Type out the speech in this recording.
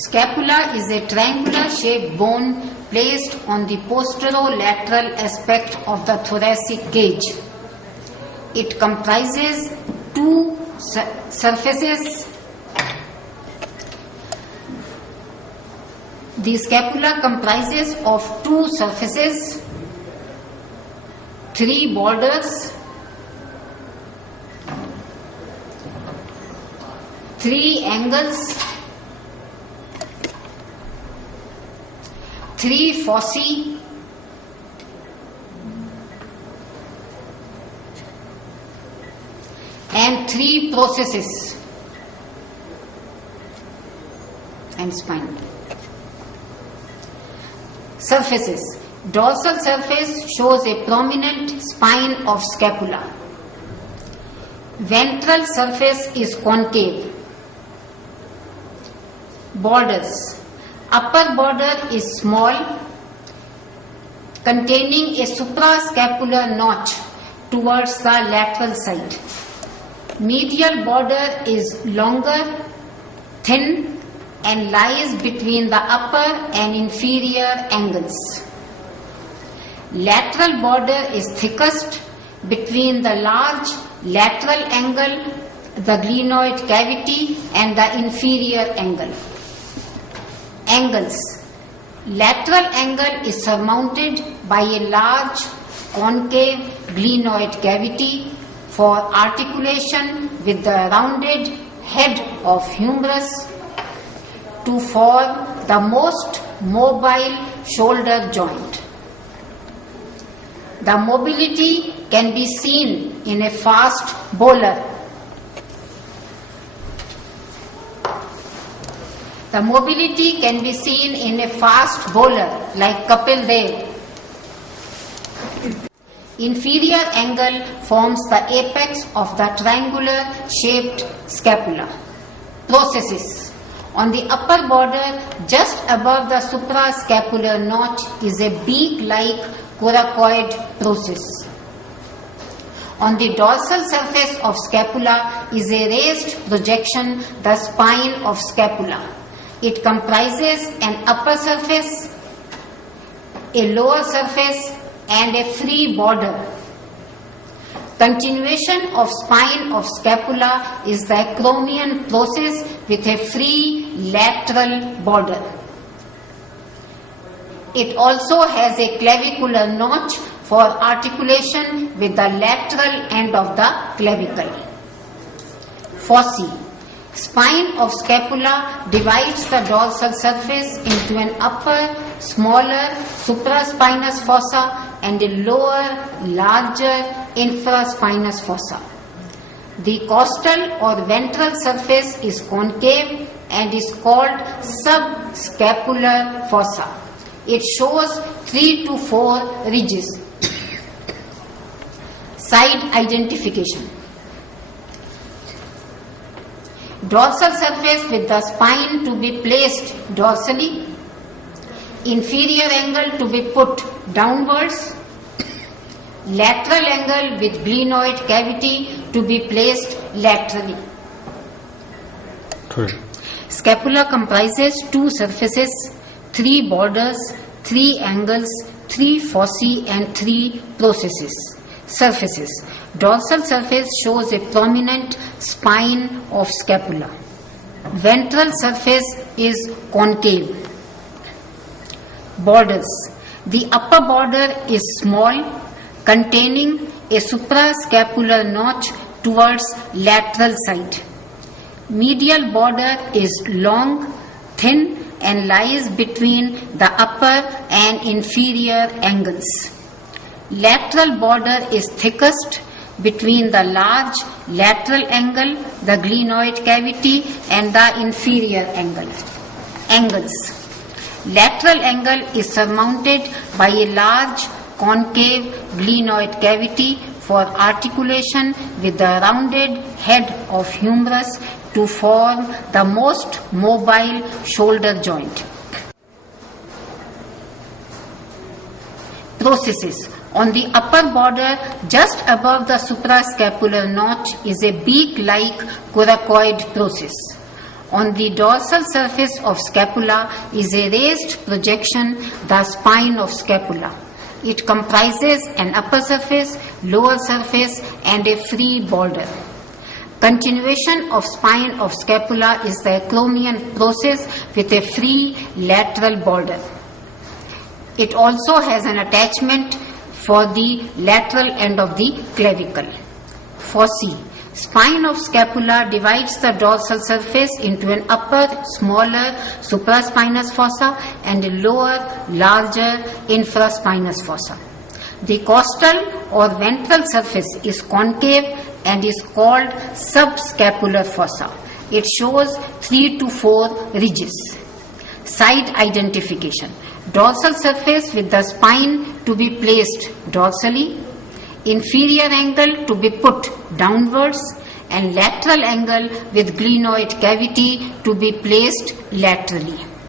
Scapula is a triangular shaped bone placed on the posterolateral aspect of the thoracic cage. It comprises two surfaces. The scapula comprises of two surfaces, three borders, three angles, three fossae, and three processes and spine. Surfaces. Dorsal surface shows a prominent spine of scapula. Ventral surface is concave. Borders. Upper border is small, containing a suprascapular notch towards the lateral side. Medial border is longer, thin, and lies between the upper and inferior angles. Lateral border is thickest between the large lateral angle, the glenoid cavity, and the inferior angle. Angles. Lateral angle is surmounted by a large concave glenoid cavity for articulation with the rounded head of humerus to form the most mobile shoulder joint. The mobility can be seen in a fast bowler. The mobility can be seen in a fast bowler like Kapil Dev. Inferior angle forms the apex of the triangular shaped scapula. Processes. On the upper border, just above the suprascapular notch, is a beak-like coracoid process. On the dorsal surface of scapula is a raised projection, the spine of scapula. It comprises an upper surface, a lower surface, and a free border. Continuation of spine of scapula is the acromion process with a free lateral border. It also has a clavicular notch for articulation with the lateral end of the clavicle. Fossae. Spine of scapula divides the dorsal surface into an upper, smaller supraspinous fossa and a lower, larger infraspinous fossa. The costal or ventral surface is concave and is called subscapular fossa. It shows 3 to 4 ridges. Side identification. Dorsal surface with the spine to be placed dorsally. Inferior angle to be put downwards. Lateral angle with glenoid cavity to be placed laterally. Correct. Scapula comprises two surfaces, three borders, three angles, three fossae, and three processes. Surfaces. Dorsal surface shows a prominent spine of scapula. Ventral surface is concave. Borders. The upper border is small, containing a suprascapular notch towards lateral side. Medial border is long, thin, and lies between the upper and inferior angles. Lateral border is thickest between the large lateral angle, the glenoid cavity, and the inferior angle. Angles. Lateral angle is surmounted by a large concave glenoid cavity for articulation with the rounded head of humerus to form the most mobile shoulder joint. Processes. On the upper border, just above the suprascapular notch, is a beak-like coracoid process. On the dorsal surface of scapula is a raised projection, the spine of scapula. It comprises an upper surface, lower surface, and a free border. Continuation of spine of scapula is the acromion process with a free lateral border. It also has an attachment for the lateral end of the clavicle. Fossae. Spine of scapula divides the dorsal surface into an upper, smaller supraspinous fossa and a lower, larger infraspinous fossa. The costal or ventral surface is concave and is called subscapular fossa. It shows 3 to 4 ridges. Side identification. Dorsal surface with the spine to be placed dorsally, inferior angle to be put downwards, and lateral angle with glenoid cavity to be placed laterally.